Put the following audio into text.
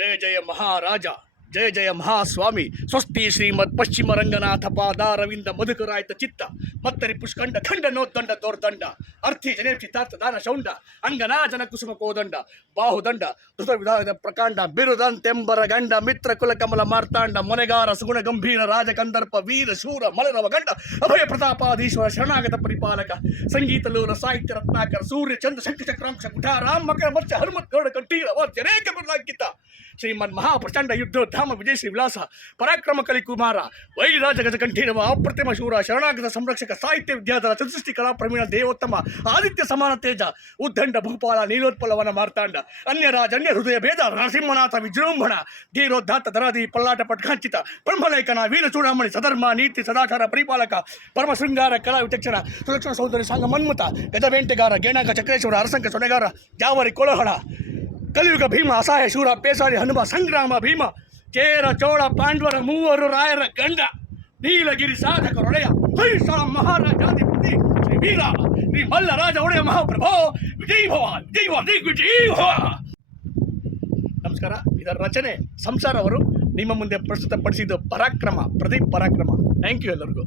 ಜಯ ಜಯ ಮಹಾರಾಜ, ಜಯ ಜಯ ಮಹಾಸ್ವಾಮಿ. ಸ್ವಸ್ತಿ ಶ್ರೀಮದ್ ಪಶ್ಚಿಮ ರಂಗನಾಥ ಪಾದಾರವಿಂದ ಮಧುಕರಾಯ್ತ ಚಿತ್ತ ಮತ್ತರಿ ಪುಷ್ಕಂಡ ಖಂಡ ನೋದ್ದಂಡ ದೋರ್ದಂಡ ಅರ್ಥಿ ಜನೇಕ್ಷಿತಾರ್ಥ ದಾನ ಶೌಂಡ ಅಂಗನಾಜನ ಕುಸುಮ ಕೋದಂಡ ಬಾಹುದಂಡ ಧೃತ ವಿಧಾನದ ಪ್ರಕಾಂಡ ಬಿರುದಂತೆಂಬರ ಗಂಡ ಮಿತ್ರ ಕುಲ ಕಮಲ ಮಾರ್ತಾಂಡ ಮೊನೆಗಾರ ಸುಗುಣ ಗಂಭೀರ ರಾಜಕಂದರ್ಪ ವೀರ ಶೂರ ಮಲರವ ಗಂಡ ಅಭಯ ಪ್ರತಾಪಾಧೀಶ್ವರ ಶರಣಾಗತ ಪರಿಪಾಲಕ ಸಂಗೀತ ಲೋಲ ಸಾಹಿತ್ಯ ರತ್ನಾಕರ ಸೂರ್ಯ ಚಂದ್ರ ಶಂಖ ಚಕ್ರಾಂಶ ಕುಠಾರಾಮ್ ಮಕರ ಮತ್ಸ್ಯ ಹನುಮತ್ ಗೌಡ ಕಂಠೀರ ವಾದ್ಯನೇಕ ಬಿರುದಾಂಕಿತ ಶ್ರೀಮನ್ ಮಹಾಪ್ರಚಂಡ ಯುದ್ಧೋದ್ಧಾಮ ವಿಜಯ ಶ್ರೀ ವಿಲಾಸ ಪರಾಕ್ರಮ ಕಲಿಕುಮಾರ ವೈರಾಜ ಗಜಕಂಠೀರವ ಅಪ್ರತಿಮ ಶೂರ ಶರಣಾಗತ ಸಂರಕ್ಷಕ ಸಾಹಿತ್ಯ ವಿದ್ಯಾಧರ ಚತುಷ್ಟಿ ಕಲಾ ಪ್ರವೀಣ ದೇವೋತ್ತಮ ಆದಿತ್ಯ ಸಮಾನ ತೇಜ ಉದ್ದಂಡ ಭೂಪಾಲ ನೀಲೋತ್ಪಲವನ ಮಾರ್ತಾಂಡ ಅನ್ಯರಾಜ ಅನ್ಯ ಹೃದಯ ಭೇದ ನರಸಿಂಹನಾಥ ವಿಜೃಂಭಣ ಧೀರೋದ್ಧಾತ ದರಾದಿ ಪಲ್ಲಾಟ ಪಟ್ಕಾಂಚಿತ ಬ್ರಹ್ಮಲೇಖನ ವೀರ ಚೂಡಾಮಣಿ ಸಧರ್ಮ ನೀತಿ ಸದಾಚಾರ ಪರಿಪಾಲಕ ಪರಮ ಶೃಂಗಾರ ಕಲಾ ವಿಚಕ್ಷಣ ಸುಲಕ್ಷಣ ಸೌಂದರ್ಯ ಸಂಘ ಮನ್ಮತ ಗಜಬೇಂಟೆಗಾರ ಗೇಣಾಂಗ ಚಕ್ರೇಶ್ವರ ಅರಸಂಕ ಸೊನೆಗಾರ ಜಾವರಿ ಕೊಳಹಳ ಕಲಿಯುಗ ಭೀಮ ಅಸಹಾಯ ಶೂರ ಪೇಸಾರಿ ಹನುಮ ಸಂಗ್ರಾಮ ಭೀಮ ಚೇರ ಚೋಳ ಪಾಂಡವರ ಮೂವರು ರಾಯರ ಗಂಡ ನೀಲಗಿರಿ ಸಾಧಕರೊಡೆಯ ಹೊಯ್ಸಳ ಮಹಾರಾಜಾಧಿಪತಿ ಶ್ರೀ ವೀರ ಶ್ರೀ ಮಲ್ಲರಾಜ ಒಡೆಯ ಮಹಾಪ್ರಭೋ ವಿಜಯ್ ಭವ ವಿಜಯ್ ಭವ ವಿಜಯ್ ಭವ. ನಮಸ್ಕಾರ. ಇದರ ರಚನೆ ಸಂಸಾರ ಅವರು ನಿಮ್ಮ ಮುಂದೆ ಪ್ರಸ್ತುತಪಡಿಸಿದ್ದು ಪರಾಕ್ರಮ ಪ್ರದೀಪ್ ಪರಾಕ್ರಮ. ಥ್ಯಾಂಕ್ ಯು ಎಲ್ಲರಿಗೂ.